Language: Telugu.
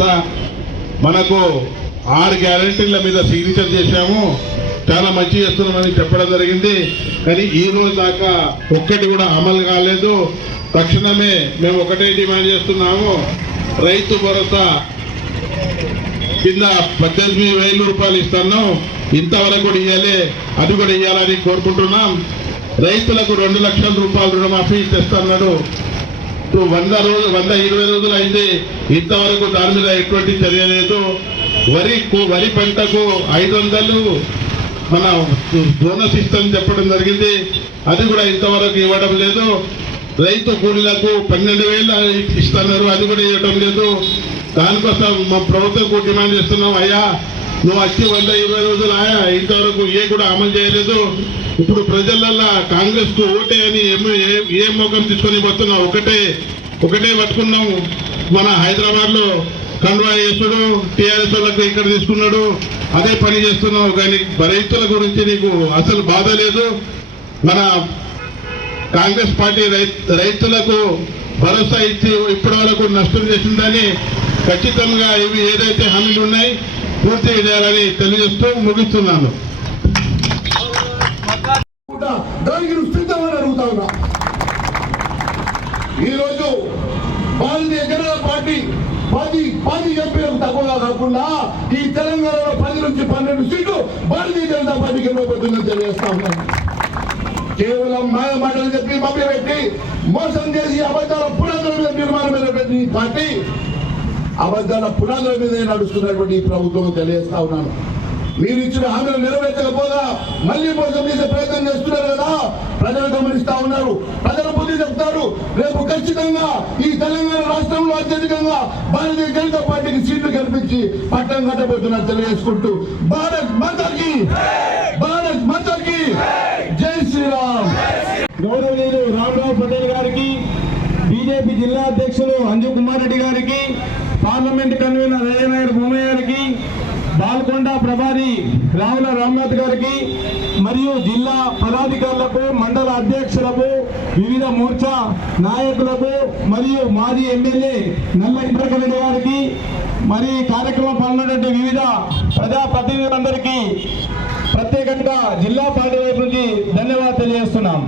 తర్వాత మనకు ఆరు గ్యారంటీల మీద సిగ్నేచర్ చేశాము. చాలా మంచి చేస్తున్నామని చెప్పడం జరిగింది. కానీ ఈ రోజు దాకా ఒక్కటి కూడా అమలు కాలేదు. తక్షణమే మేము ఒకటే డిమాండ్ చేస్తున్నాము. రైతు భరోసా కింద పద్దెనిమిది వేల రూపాయలు ఇస్తున్నాం. ఇంతవరకు కూడా ఇవ్వాలి అది కూడా ఇవ్వాలని కోరుకుంటున్నాం. రైతులకు రెండు లక్షల రూపాయలు రుణమాఫీ తెస్తున్నాడు ఇప్పుడు వంద రోజు వంద ఇరవై రోజులు అయింది ఇంతవరకు దాని మీద ఎటువంటి చర్య లేదు. వరి వరి పంటకు ఐదు వందలు మన బోనస్ ఇస్తామని చెప్పడం జరిగింది. అది కూడా ఇంతవరకు ఇవ్వడం లేదు. రైతు కూలీలకు పన్నెండు వేలు ఇస్తున్నారు అది కూడా ఇవ్వడం లేదు. దానికోసం మా ప్రభుత్వం డిమాండ్ చేస్తున్నాం. అయ్యా నువ్వు వచ్చి వంద ఇరవై రోజులు ఆయా ఇంతవరకు ఏ కూడా అమలు చేయలేదు. ఇప్పుడు ప్రజలల్లా కాంగ్రెస్కు ఓటే అని ఏం- ఏ- మోకం తీసుకొని పోతున్నావు? ఒకటే ఒకటే పట్టుకున్నాము మన హైదరాబాద్లో కండువా చేసుడు టీఆర్ఎస్ వాళ్ళకి ఇక్కడ తీసుకున్నాడు. అదే పని చేస్తున్నావు. కానీ రైతుల గురించి నీకు అసలు బాధ లేదు. మన కాంగ్రెస్ పార్టీ రైతులకు భరోసా ఇచ్చి ఇప్పటి వరకు నష్టం చేసిందని ఖచ్చితంగా ఇవి ఏదైతే హామీలు ఉన్నాయి పూర్తి చేయాలని తెలియజేస్తూ ముగిస్తున్నాను. దానికి సిద్ధమని అడుగుతా ఉన్నా. ఈరోజు భారతీయ జనతా పార్టీ పది పది ఎంపీలకు తక్కువగా కాకుండా ఈ తెలంగాణలో పది నుంచి పన్నెండు సీట్లు భారతీయ జనతా పార్టీకి ఇవ్వబోతుందని తెలియజేస్తా ఉన్నాను. కేవలం మాయ మాటలు చెప్పి మభ్య పెట్టి మోసం చేసి అబద్ధాల పునాదుల మీద నిర్మాణమైనటువంటి ఈ పార్టీ అబద్ధాల పునాదుల మీద నడుస్తున్నటువంటి ఈ ప్రభుత్వం తెలియజేస్తా ఉన్నాను. మీరు ఇచ్చిన హామీలు నెరవేర్చకపోగా మళ్ళీ మోసం చేసే ప్రయత్నం చేస్తున్నారు కదా? ప్రజలు గమనిస్తా ఉన్నారు. ప్రజలు బుద్ధి చెప్తారు. రేపు ఖచ్చితంగా ఈ తెలంగాణ రాష్ట్రంలో అత్యధికంగా భారతీయ జనతా పార్టీకి సీట్లు కల్పించి పట్టం కట్టబోతున్నారు తెలియజేసుకుంటూ. భారత్ మాతాకి! భారత్ మాతాకి! జై శ్రీరామ్! గౌరవనీయులు రామరావు పటేల్ గారికి బీజేపీ జిల్లా అధ్యక్షులు అంజు కుమార్ రెడ్డి గారికి పార్లమెంట్ కన్వీనర్ అయ్యనాయుడు భూమయ్య గారికి బాల్కొండ ప్రభారి రావుల రామ్నాథ్ గారికి మరియు జిల్లా పదాధికారులకు మండల అధ్యక్షులకు వివిధ మోర్చా నాయకులకు మరియు మాజీ ఎమ్మెల్యే నల్ల ఇంద్రకరెడ్డి గారికి మరి కార్యక్రమం పాల్గొన్నటువంటి వివిధ ప్రజాప్రతినిధులందరికీ ప్రత్యేకంగా జిల్లా పార్టీ వైపు నుంచి ధన్యవాదాలు తెలియజేస్తున్నాం.